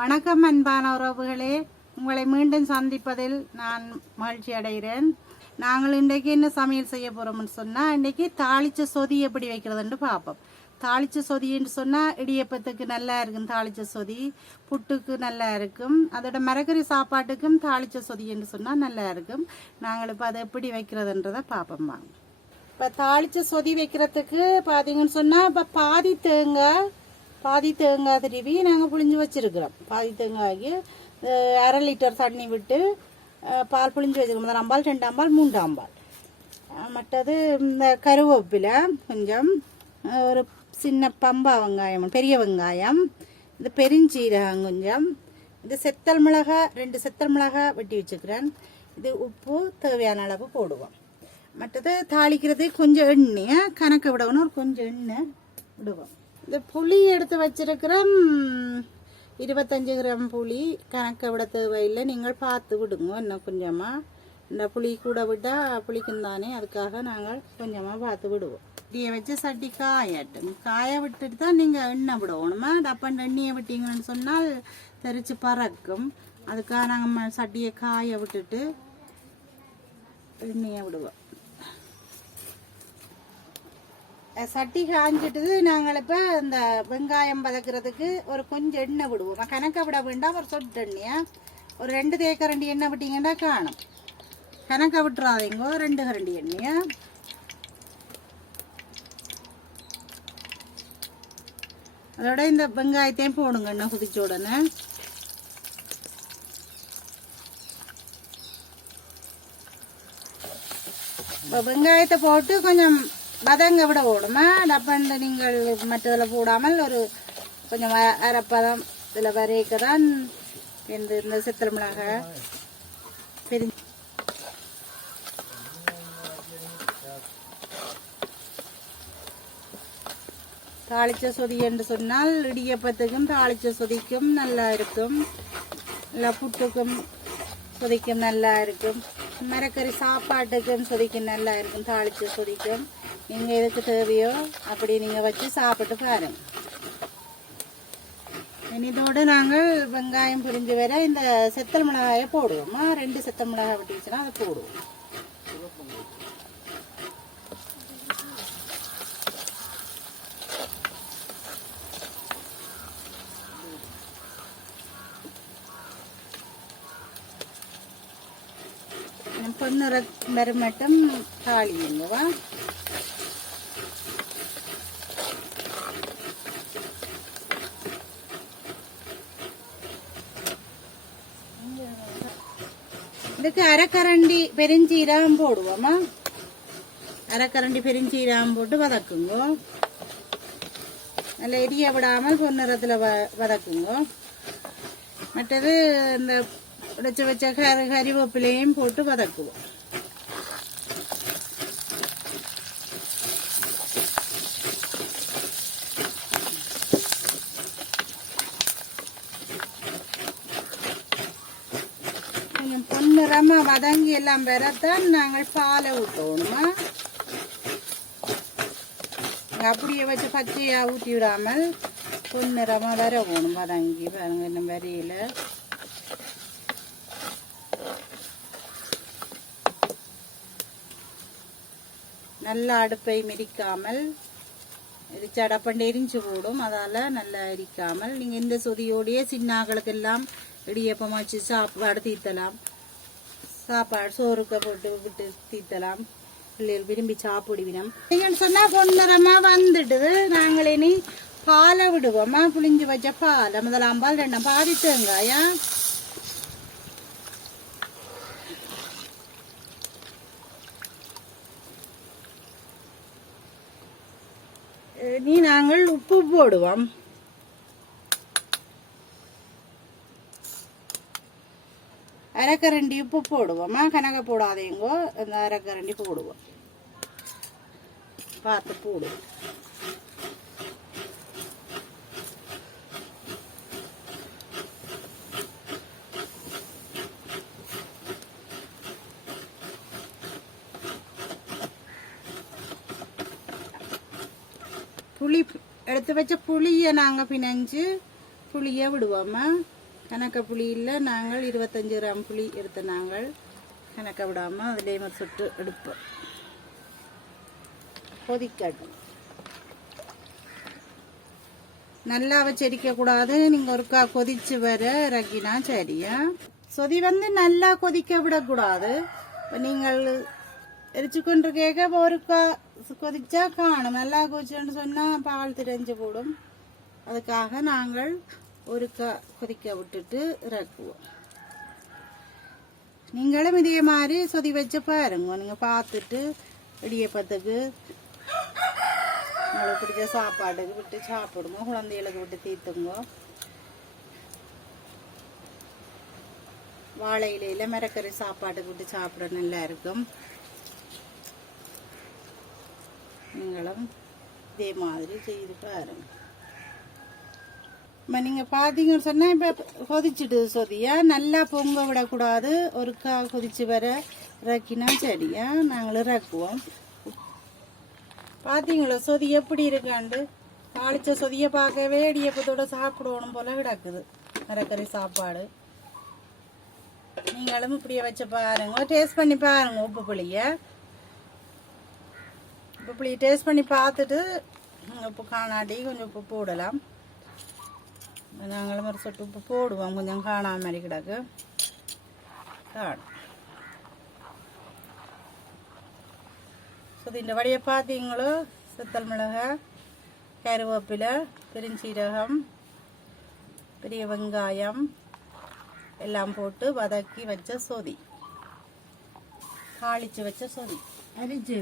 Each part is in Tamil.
வணக்கம் அன்பான உறவுகளே, உங்களை மீண்டும் சந்திப்பதில் நான் மகிழ்ச்சி அடைகிறேன். நாங்கள் இன்றைக்கு என்ன சமையல் செய்ய போகிறோம்னு சொன்னால், இன்றைக்கி தாளித்த சொதி எப்படி வைக்கிறதுன்னு பார்ப்போம். தாளித்த சொதின்னு சொன்னால் இடியப்பத்துக்கு நல்லா இருக்கும். தாளித்த சொதி புட்டுக்கு நல்லா இருக்கும். அதோட மரக்கறி சாப்பாட்டுக்கும் தாளித்த சொதின்னு சொன்னால் நல்லா இருக்கும். நாங்கள் இப்போ அதை எப்படி வைக்கிறதுன்றதை பார்ப்போம் வாங்க. இப்போ தாளித்த சொதி வைக்கிறதுக்கு பார்த்தீங்கன்னு சொன்னால், இப்போ பாதி தேங்காய் திருவி நாங்கள் புளிஞ்சு வச்சுருக்கிறோம். பாதி தேங்காய்க்கு 1/2 லிட்டர் தண்ணி விட்டு பால் புளிஞ்சு வச்சுருக்கோம். 1 அம்பால் 2 அம்பால் 3 அம்பால். மற்றது இந்த கருவேப்பிலை கொஞ்சம், ஒரு சின்ன பம்பா வெங்காயம், பெரிய வெங்காயம், இது பெருஞ்சீரகம் கொஞ்சம், இது செத்தல் மிளகாய் 2 செத்தல் மிளகாய் வெட்டி வச்சுக்கிறேன். இது உப்பு தேவையான அளவு போடுவோம். மற்றது தாளிக்கிறது கொஞ்சம் எண்ணெய் கணக்கு விடணும், ஒரு கொஞ்சம் எண்ணெய் விடுவோம். இந்த புளி எடுத்து வச்சிருக்கிறேன் 25 கிராம் புளி. கணக்கை விட தேவையில்லை, நீங்கள் பார்த்து விடுங்க. இன்னும் கொஞ்சமாக இந்த புளி கூட விட்டால் புளிக்கும் தானே, அதுக்காக நாங்கள் கொஞ்சமாக பார்த்து விடுவோம். இடியை வச்சு சட்டி காயட்டும். காய விட்டுட்டு தான் நீங்கள் எண்ணெய் விடணுமா. டப்பன் எண்ணெயை விட்டீங்கன்னு சொன்னால் தெரிச்சு பறக்கும். அதுக்காக நாங்கள் சட்டியை காய விட்டுட்டு எண்ணெயை விடுவோம். சட்டி காஞ்சிட்டு நாங்கள் இப்போ இந்த வெங்காயம் வதக்கிறதுக்கு ஒரு கொஞ்சம் எண்ணெய் விடுவோம். கணக்கை விட வேண்டாம், ஒரு சொட்டு எண்ணெயை ஒரு 2 தேக்கரண்டி எண்ணெய் விட்டிங்கன்னா காணும். கணக்கை விட்டுறாதீங்கோ, 2 கரண்டி எண்ணெயை. அதோட இந்த வெங்காயத்தையும் போடுங்க எண்ணெய் குதிச்ச உடனே. இப்போ வெங்காயத்தை போட்டு கொஞ்சம் வதங்க விட ஓடுமா. டப்பண்டு நீங்கள் மற்றதில் போடாமல் ஒரு கொஞ்சம் அரைப்பதம் இதில் வரைக்க தான் இந்த செத்தல் மிளகாய் தாளித்த சொதி என்று சொன்னால் இடியப்பத்துக்கும் தாளித்த சொதிக்கும் நல்லா இருக்கும். இல்லை புட்டுக்கும் சொதிக்கும் நல்லா இருக்கும். மரக்கறி சாப்பாட்டுக்கும் சொதிக்கும் நல்லா இருக்கும். தாளித்த சொதிக்கும் நீங்கள் எதுக்கு தேவையோ அப்படி நீங்கள் வச்சு சாப்பிட்டு பாருங்க. இதோடு நாங்கள் வெங்காயம் புரிஞ்சு வர இந்த செத்தல் மிளகாயை போடுவோம். 2 செத்தல் மிளகாய் விட்டுச்சுன்னா அதை போடுவோம். பொன்னிற மட்டும் தாளிங்கவா. இதுக்கு அரைக்கரண்டி பெருஞ்சீரகம் போடுவோமா. அரைக்கரண்டி பெருஞ்சீரகம் போட்டு வதக்குங்க. நல்ல எரிய விடாமல் பொன்னிறத்தில் வதக்குங்க. மற்றது இந்த உடைச்சி வச்ச கறிவேப்பிலையும் போட்டு வதக்குவோம். கொஞ்சம் பொன்னிறமா வதங்கி எல்லாம் வரத்தான் நாங்கள் பாலை ஊற்றணுமா. அப்படியே வச்சு பச்சையாக ஊற்றி விடாமல் பொன்னிறமா வரணும். வதங்கி பாருங்க, இன்னும் வரையில நல்லா அடுப்பை மிதிக்காமல், எரிச்சு அடப்பண்டு எரிஞ்சு போடும். அதால் நல்லா எரிக்காமல் நீங்கள் இந்த சொதியோடைய சின்னாக்களுக்கெல்லாம் இடியப்பம் வச்சு சாப்பாடு தீர்த்தலாம். சாப்பாடு சோறுக்க போட்டு விட்டு தீர்த்தலாம். பிள்ளைகள் விரும்பி சாப்பிடுவினோம். நீங்கள் சொன்னால் பொன்னிறமாக வந்துடுது. நாங்கள் இனி பாலை விடுவோம்மா. புளிஞ்சு வச்ச பாலை 1 அம்பால் 2 பாதி தேங்காயா. நீ நாங்கள் உப்பு போடுவோம். அரைக்கரண்டி உப்பு போடுவோம்மா. கணக்க போடாதேங்கோ, இந்த அரைக்கரண்டி போடுவோம். பார்த்து போடுவோம். புளி எடுத்து வச்ச புளியை நாங்கள் பிணைஞ்சு புளியை விடுவோம்மா. கணக்க புளியில் நாங்கள் 25 கிராம் புளி எடுத்த நாங்கள் கணக்க விடாமல் அதிலே சுட்டு எடுப்போம். கொதிக்கட்டும். நல்லா வச்சரிக்கக்கூடாது. நீங்கள் ஒருக்கா கொதிச்சு வர இறக்கினா சரியா. சொதி நல்லா கொதிக்க விடக்கூடாது. இப்போ நீங்கள் எரிச்சு கொண்டு கேட்க ஒருக்கா கொதிச்சா காணும். நல்லா கொதிச்சுன்னு சொன்னால் பால் திரைஞ்சு போடும். அதுக்காக நாங்கள் ஒருக்கா கொதிக்க விட்டுட்டு இறக்குவோம். நீங்களும் இதே மாதிரி சொதி வச்சு பாருங்க. நீங்கள் பார்த்துட்டு இடியப்பத்துக்கு உங்களுக்கு பிடிச்ச சாப்பாட்டுக்கு விட்டு சாப்பிடுங்க. குழந்தைகளுக்கு விட்டு தீர்த்துங்க. வாழை இலையில மரக்கறி சாப்பாட்டுக்கு விட்டு சாப்பிட நல்லா இருக்கும். நீங்களும் இதே மாதிரி செய்து பாருங்க. நீங்கள் பார்த்தீங்கன்னு சொன்னால் இப்போ கொதிச்சுட்டு சொதியா நல்லா பொங்க விடக்கூடாது. ஒருக்கா கொதிச்சு வர இறக்கினா சரியா. நாங்களும் இறக்குவோம். பார்த்தீங்களா சொதி எப்படி இருக்காண்டு. தாளிச்ச சொதியை பார்க்கவே இடியப்பத்தோட சாப்பிடுவோம் போல கிடக்குது மரக்கறி சாப்பாடு. நீங்களும் இப்படியே வச்சு பாருங்க. டேஸ்ட் பண்ணி பாருங்க. உப்பு புளியை டேஸ்ட் பண்ணி பார்த்துட்டு உப்பு காணாட்டி கொஞ்சம் உப்பு போடலாம். நாங்களும் ஒரு சொட்டு உப்பு போடுவோம். கொஞ்சம் காணாம மாதிரி கிடக்கு. இந்த வடையை பார்த்தீங்களோ சித்தல் மிளகாய், கருவேப்பிலை, பெருஞ்சீரகம், பெரிய வெங்காயம் எல்லாம் போட்டு வதக்கி வச்ச சொதி, தாளிச்சு வச்ச சொதி அரிச்சு.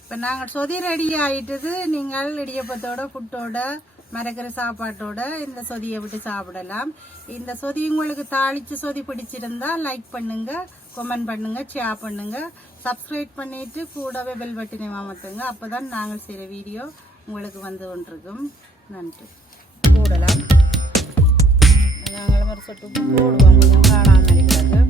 இப்போ நாங்கள் சொதி ரெடி ஆகிட்டது. நீங்கள் இடியப்பத்தோட புட்டோட மரக்கறி சாப்பாட்டோட இந்த சொதியை விட்டு சாப்பிடலாம். இந்த சொதி உங்களுக்கு தாளிச்சு சொதி பிடிச்சிருந்தா லைக் பண்ணுங்க, கமெண்ட் பண்ணுங்க, ஷேர் பண்ணுங்க, சப்ஸ்கிரைப் பண்ணிட்டு கூடவே பெல் பட்டனை அமர்த்துங்க. அப்போதான் நாங்கள் செய்கிற வீடியோ உங்களுக்கு வந்து கொண்டிருக்கும். நன்றி. போடலாம். நாங்களும் ஒரு சொட்டு போடுவோம். கொஞ்சம் காணாமல் இருக்கிறது.